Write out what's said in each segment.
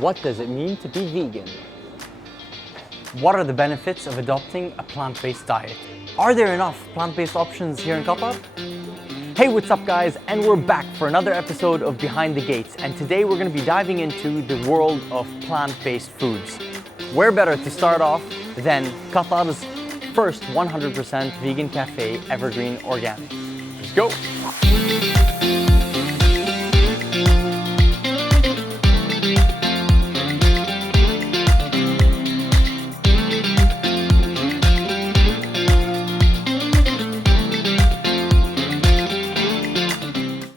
What does it mean to be vegan? What are the benefits of adopting a plant-based diet? Are there enough plant-based options here in Qatar? Hey, what's up guys? And we're back for another episode of Behind the Gates. And today we're going to be diving into the world of plant-based foods. Where better to start off than Qatar's first 100% vegan cafe, Evergreen Organic. Let's go!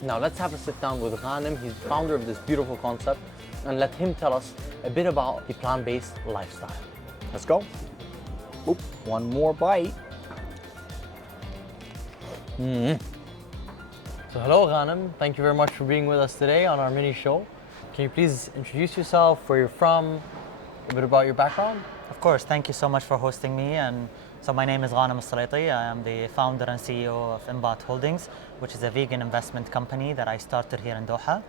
Now let's have a sit down with Ghanem. He's the founder of this beautiful concept, and let him tell us a bit about the plant-based lifestyle. Let's go. Oop, one more bite. So hello Ghanem, thank you very much for being with us today on our mini show. Can you please introduce yourself, where you're from, a bit about your background? Of course, thank you so much for hosting me. And so my name is Ghanem Al-Salaiti. I am the founder and CEO of Imbat Holdings, which is a vegan investment company that I started here in Doha.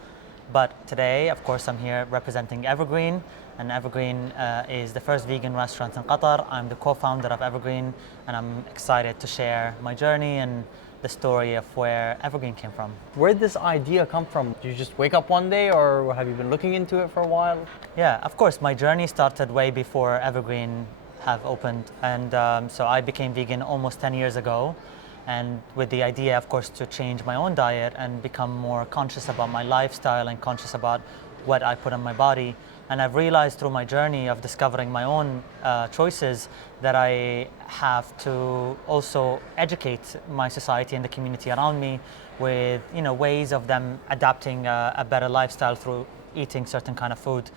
But today, of course, I'm here representing Evergreen, and Evergreen is the first vegan restaurant in Qatar. I'm the co-founder of Evergreen, and I'm excited to share my journey and the story of where Evergreen came from. Where did this idea come from? Did you just wake up one day, or have you been looking into it for a while? Yeah, of course, my journey started way before Evergreen have opened, and so I became vegan almost 10 years ago, and with the idea, of course, to change my own diet and become more conscious about my lifestyle and conscious about what I put on my body. And I've realized through my journey of discovering my own choices that I have to also educate my society and the community around me with ways of them adapting a better lifestyle through eating certain kind of food.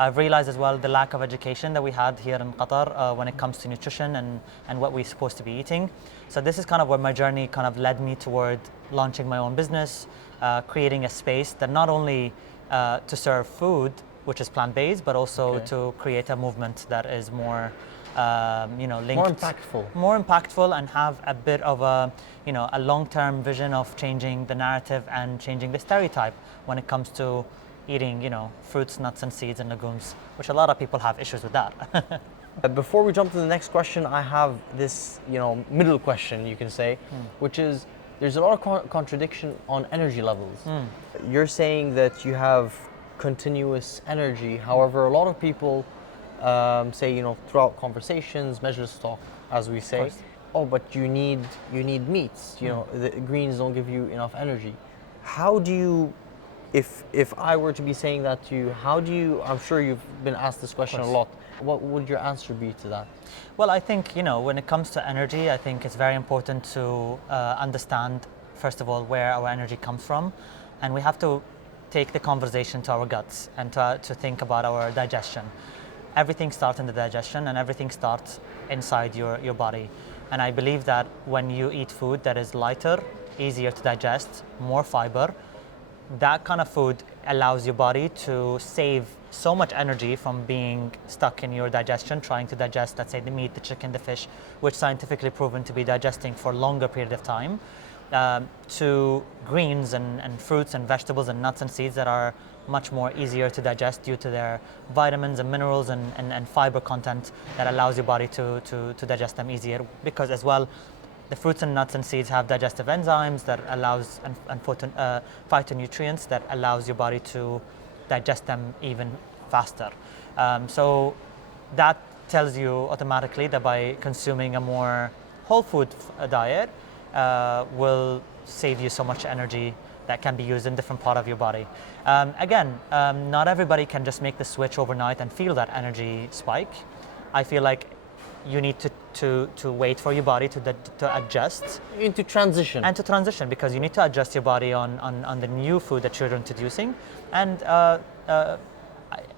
I've realized as well the lack of education that we had here in Qatar when it comes to nutrition and what we're supposed to be eating. So this is kind of where my journey kind of led me toward launching my own business, creating a space that not only to serve food, which is plant-based, but also to create a movement that is more, linked, more impactful, and have a bit of a long-term vision of changing the narrative and changing the stereotype when it comes to eating, fruits, nuts, and seeds and legumes, which a lot of people have issues with that. Before we jump to the next question, I have this, middle question, you can say, which is, there's a lot of contradiction on energy levels. You're saying that you have continuous energy. However, a lot of people say, throughout conversations, measures talk, as we say, oh, but you need meats. The greens don't give you enough energy. How do you, if I were to be saying that to you, how do you? I'm sure you've been asked this question a lot. What would your answer be to that? Well, I think when it comes to energy, I think it's very important to understand first of all where our energy comes from, and we have to take the conversation to our guts and to think about our digestion. Everything starts in the digestion, and everything starts inside your body. And I believe that when you eat food that is lighter, easier to digest, more fiber, that kind of food allows your body to save so much energy from being stuck in your digestion, trying to digest, let's say, the meat, the chicken, the fish, which scientifically proven to be digesting for a longer period of time, to greens and fruits and vegetables and nuts and seeds that are much more easier to digest due to their vitamins and minerals and fiber content that allows your body to digest them easier. Because as well, the fruits and nuts and seeds have digestive enzymes that allows and phytonutrients that allows your body to digest them even faster. So that tells you automatically that by consuming a more whole food diet will save you so much energy that can be used in different part of your body. Again, not everybody can just make the switch overnight and feel that energy spike. I feel like you need to wait for your body to adjust. You need to transition. And to transition, because you need to adjust your body on the new food that you're introducing. And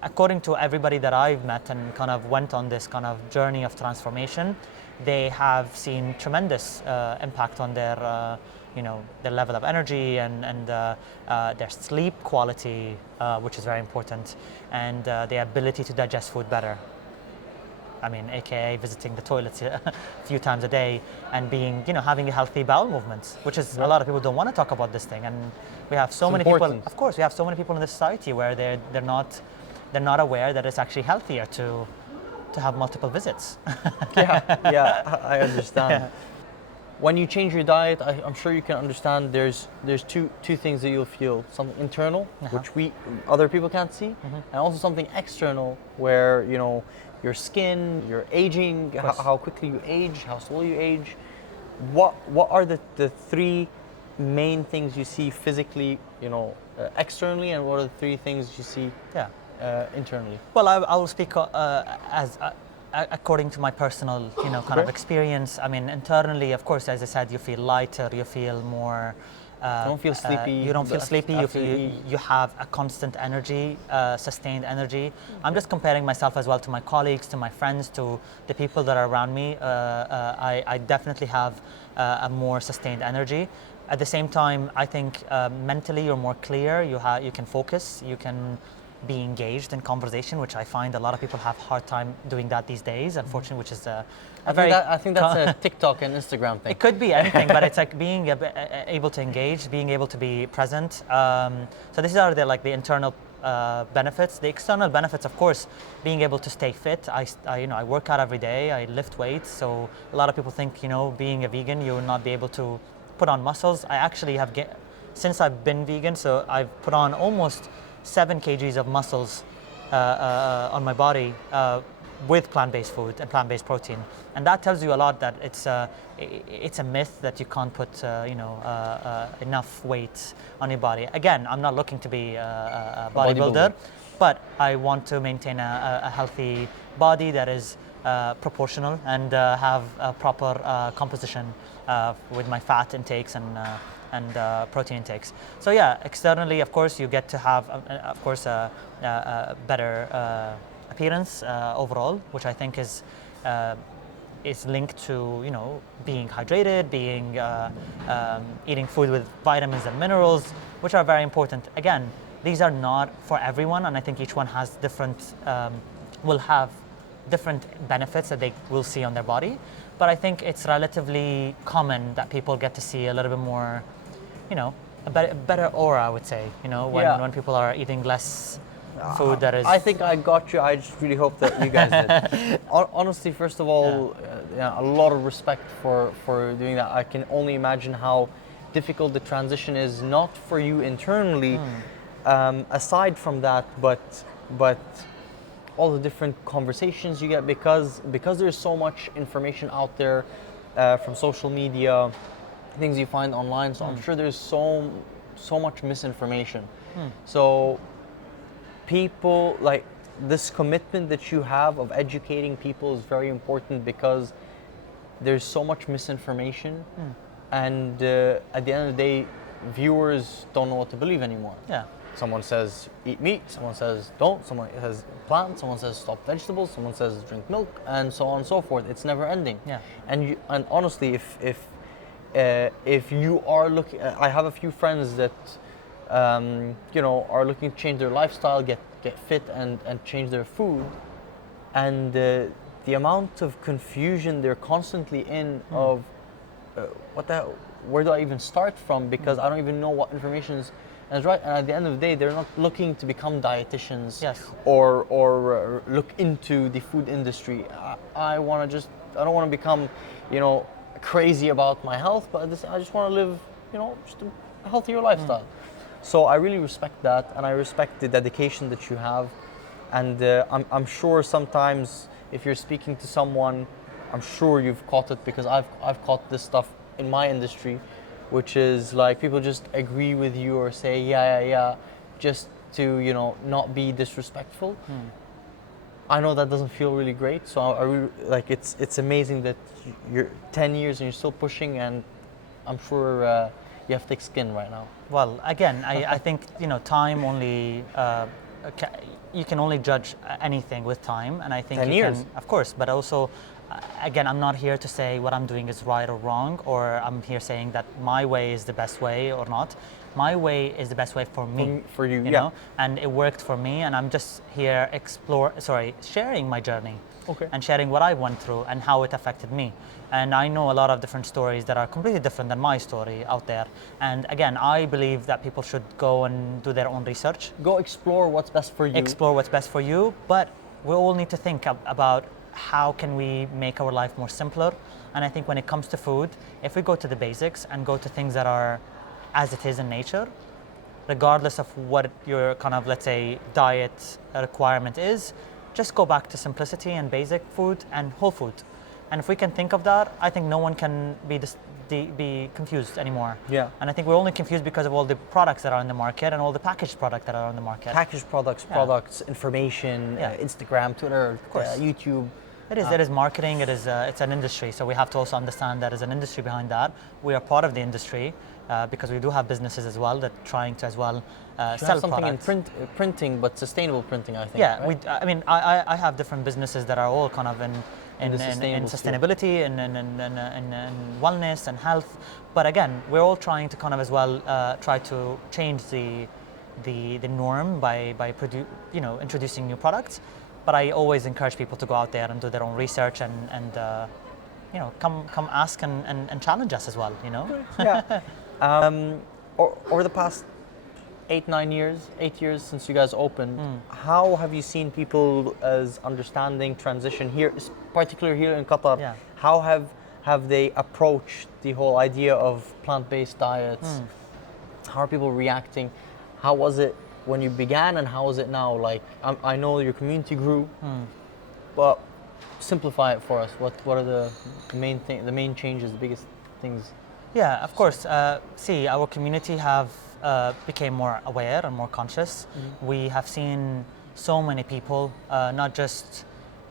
according to everybody that I've met and kind of went on this kind of journey of transformation, they have seen tremendous impact on their their level of energy and their sleep quality, which is very important, and the ability to digest food better. I mean, AKA visiting the toilets a few times a day and being, having a healthy bowel movement, which is a lot of people don't want to talk about this thing. And we have so many people, of course, we have so many people in the society where they're not they're not aware that it's actually healthier to have multiple visits. Yeah, I understand. Yeah. When you change your diet, I'm sure you can understand there's two things that you'll feel. Something internal, which other people can't see, and also something external where, you know, your skin, your aging, how quickly you age, how slowly you age. What are the three main things you see physically, you know, externally, and what are the three things you see Yeah. internally? Well, I will speak as according to my personal, you know, kind of experience. I mean, internally, of course, as I said, you feel lighter, you feel more. You don't feel sleepy. You don't feel sleepy. You have a constant energy, sustained energy. I'm just comparing myself as well to my colleagues, to my friends, to the people that are around me. I definitely have a more sustained energy. At the same time, I think mentally you're more clear. You can focus. You can be engaged in conversation, which I find a lot of people have a hard time doing that these days, unfortunately, which is I think that's a TikTok and Instagram thing. It could be anything, but it's like being able to engage, being able to be present. So these are the internal benefits. The external benefits, of course, being able to stay fit. I work out every day. I lift weights. So a lot of people think, you know, being a vegan, you will not be able to put on muscles. I actually have, since I've been vegan, so I've put on almost 7 kgs of muscles on my body with plant-based food and plant-based protein, and that tells you a lot that it's a myth that you can't put enough weight on your body. Again, I'm not looking to be a bodybuilder, but I want to maintain a healthy body that is proportional and have a proper composition with my fat intakes and protein intakes. So yeah, externally, of course, you get to have, of course, a better appearance overall, which I think is linked to, you know, being hydrated, being eating food with vitamins and minerals, which are very important. Again, these are not for everyone, and I think each one has different, will have different benefits that they will see on their body. But I think it's relatively common that people get to see a little bit more, you know, a better aura, I would say, you know, when people are eating less food that is... I think I got you. I just really hope that you guys did. Honestly, first of all, a lot of respect for doing that. I can only imagine how difficult the transition is, not for you internally, aside from that, but all the different conversations you get, because there's so much information out there from social media, things you find online. So I'm sure there's so much misinformation. So people, like, this commitment that you have of educating people is very important, because there's so much misinformation, and at the end of the day, viewers don't know what to believe anymore. Yeah. Someone says eat meat, someone says don't, someone says plant, someone says stop vegetables, someone says drink milk, and so on and so forth. It's never ending. Yeah. And honestly, if you are looking, I have a few friends that you know, are looking to change their lifestyle, get fit, and change their food, and the amount of confusion they're constantly in of what the hell, where do I even start from, because I don't even know what information is right. And at the end of the day, they're not looking to become dietitians, or look into the food industry. I don't want to become, you know, crazy about my health, but I just want to live, you know, just a healthier lifestyle. So I really respect that, and I respect the dedication that you have. And I'm sure sometimes if you're speaking to someone, I'm sure you've caught it, because I've caught this stuff in my industry, which is like people just agree with you or say yeah, just to, you know, not be disrespectful. I know that doesn't feel really great, so I really, like, it's amazing that you're 10 years and you're still pushing, and I'm sure you have thick skin right now. Well, again, I think, you know, time only, you can only judge anything with time, and I think 10 years. of course, but also again, I'm not here to say what I'm doing is right or wrong, or I'm here saying that my way is the best way or not. My way is the best way for me. For you, you yeah. know, and it worked for me, and I'm just here sharing my journey. Okay. And sharing what I went through and how it affected me. And I know a lot of different stories that are completely different than my story out there. And again, I believe that people should go and do their own research. Go explore what's best for you. Explore what's best for you, but we all need to think about how can we make our life more simpler. And I think when it comes to food, if we go to the basics and go to things that are as it is in nature, regardless of what your kind of, let's say, diet requirement is, just go back to simplicity and basic food and whole food. And if we can think of that, I think no one can be confused anymore. Yeah. And I think we're only confused because of all the products that are in the market and all the packaged products that are on the market. Packaged products, information, Yeah. Instagram, Twitter, course. YouTube. It is marketing. It's an industry. So we have to also understand that there's an industry behind that. We are part of the industry because we do have businesses as well that trying to as well You sell have something products. in printing, but sustainable printing, I think. Yeah, right? I mean, I have different businesses that are all kind of in the sustainable sustainability and wellness and health. But again, we're all trying to kind of as well try to change the norm by introducing new products. But I always encourage people to go out there and do their own research and come ask and challenge us as well. You know. Yeah. Over the past 8 years since you guys opened, how have you seen people as understanding transition here, particularly here in Qatar? Yeah. How have they approached the whole idea of plant-based diets? How are people reacting? How was it when you began, and how is it now? Like, I know your community grew, but simplify it for us. What are the main changes, the biggest things? Yeah, of course. See, our community have became more aware and more conscious. We have seen so many people, not just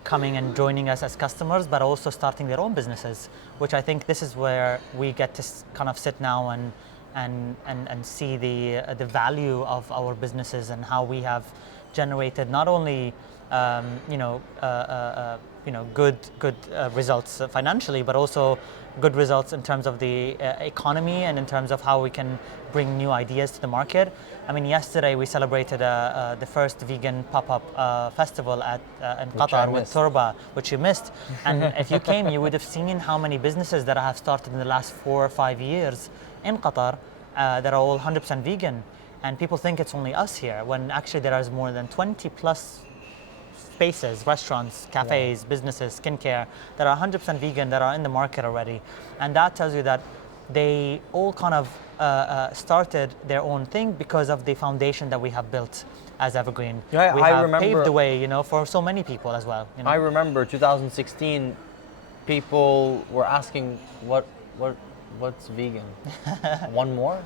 coming and joining us as customers, but also starting their own businesses, which I think this is where we get to kind of sit now and see the value of our businesses and how we have generated not only good results financially, but also good results in terms of the economy and in terms of how we can bring new ideas to the market. I mean, yesterday we celebrated the first vegan pop-up festival in Qatar with Turba, which you missed. And if you came, you would have seen how many businesses that have started in the last 4 or 5 years in Qatar that are all 100% vegan. And people think it's only us here, when actually there is more than 20 plus spaces, restaurants, cafes, businesses, skincare that are 100% vegan that are in the market already. And that tells you that they all kind of started their own thing because of the foundation that we have built as Evergreen. Yeah, we I have remember, paved the way, for so many people as well. I remember 2016, people were asking what's vegan. One more?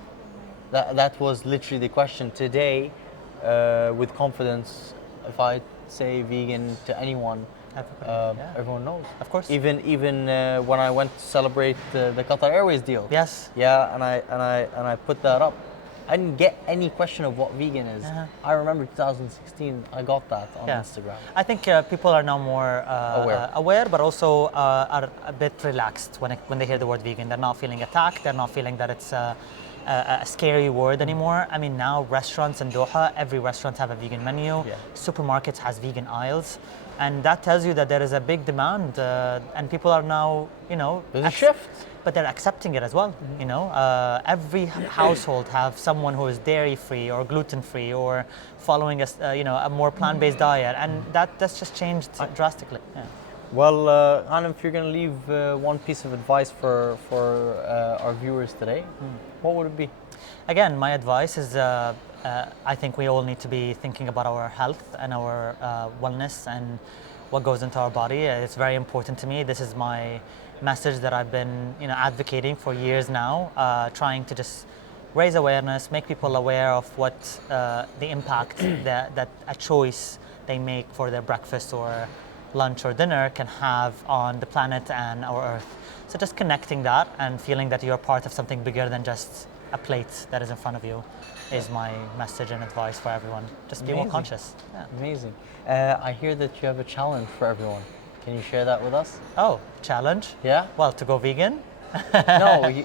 That was literally the question. Today, with confidence, if I say vegan to anyone, everyone knows. Of course. Even when I went to celebrate the Qatar Airways deal. Yes. Yeah, and I put that up. I didn't get any question of what vegan is. I remember 2016, I got that on Instagram. I think people are now more aware, but also are a bit relaxed when they hear the word vegan. They're not feeling attacked. They're not feeling that it's a scary word anymore. I mean, now restaurants in Doha, every restaurant have a vegan menu. Yeah. Supermarkets has vegan aisles. And that tells you that there is a big demand and people are now, There's a shift. But they're accepting it as well. Every household have someone who is dairy-free or gluten-free or following a more plant-based diet, and that's just changed drastically. Yeah. Well, Hanif, if you're going to leave one piece of advice for our viewers today, what would it be? Again, my advice is I think we all need to be thinking about our health and our wellness and what goes into our body. It's very important to me. This is my message that I've been advocating for years now, trying to just raise awareness, make people aware of what the impact that a choice they make for their breakfast or lunch or dinner can have on the planet and our earth. So just connecting that and feeling that you're part of something bigger than just a plate that is in front of you is my message and advice for everyone. Just be more conscious. Yeah. Amazing. I hear that you have a challenge for everyone. Can you share that with us? Oh, challenge? Yeah? Well, to go vegan? No,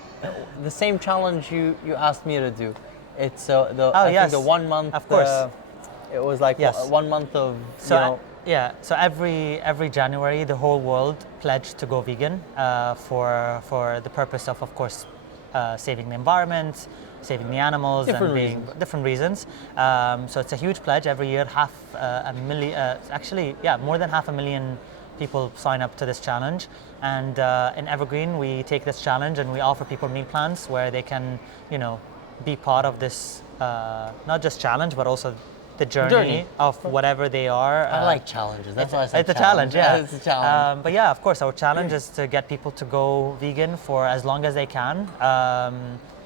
the same challenge you asked me to do. It's I yes. think the 1 month. Of course. It was like Yes. 1 month of, So you know. yeah, so every January, the whole world pledged to go vegan for the purpose of course, saving the environment, saving the animals, Different and reasons. different reasons. So it's a huge pledge every year. Half a million, actually, yeah, more than 500,000 people sign up to this challenge. And in Evergreen, we take this challenge and we offer people meal plans where they can, you know, be part of this not just challenge, but also the journey of whatever they are. I like challenges. That's why I said It's a challenge, yeah. It's a challenge. But yeah, of course, our challenge is to get people to go vegan for as long as they can,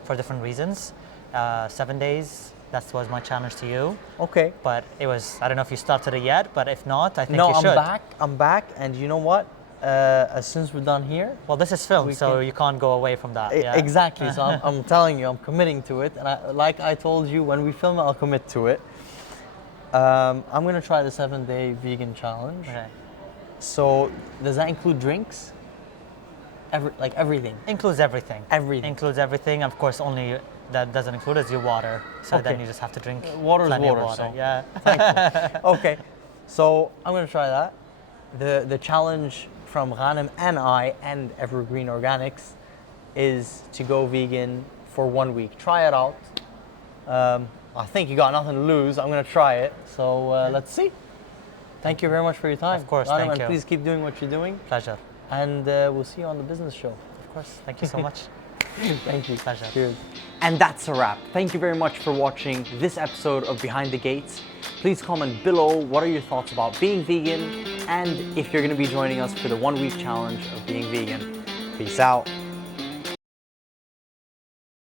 for different reasons. 7 days. That was my challenge to you. Okay. But it was, I don't know if you started it yet, but if not, I think No, you should. I'm back, and you know what? As soon as we're done here. Well, this is filmed, We so can- you can't go away from that. Yeah? Exactly. So I'm telling you, I'm committing to it, and like I told you, when we film it, I'll commit to it. I'm gonna try the 7-day vegan challenge. Okay. So does that include drinks? Everything. Includes everything. Everything. Includes everything. Of course, only that doesn't include is your water. So then Okay. you just have to drink Water is plenty water, of water. so- Yeah. Okay. So I'm gonna try that. The challenge from Ghanem and I and Evergreen Organics is to go vegan for 1 week. Try it out. I think you got nothing to lose. I'm gonna try it. So let's see. Thank you very much for your time. Of course, Ghanem, thank and you. please keep doing what you're doing. Pleasure. And we'll see you on the business show. Of course. Thank you so much. Thank you. Pleasure. Cheers. And that's a wrap. Thank you very much for watching this episode of Behind the Gates. Please comment below what are your thoughts about being vegan and if you're going to be joining us for the 1 week challenge of being vegan. Peace out.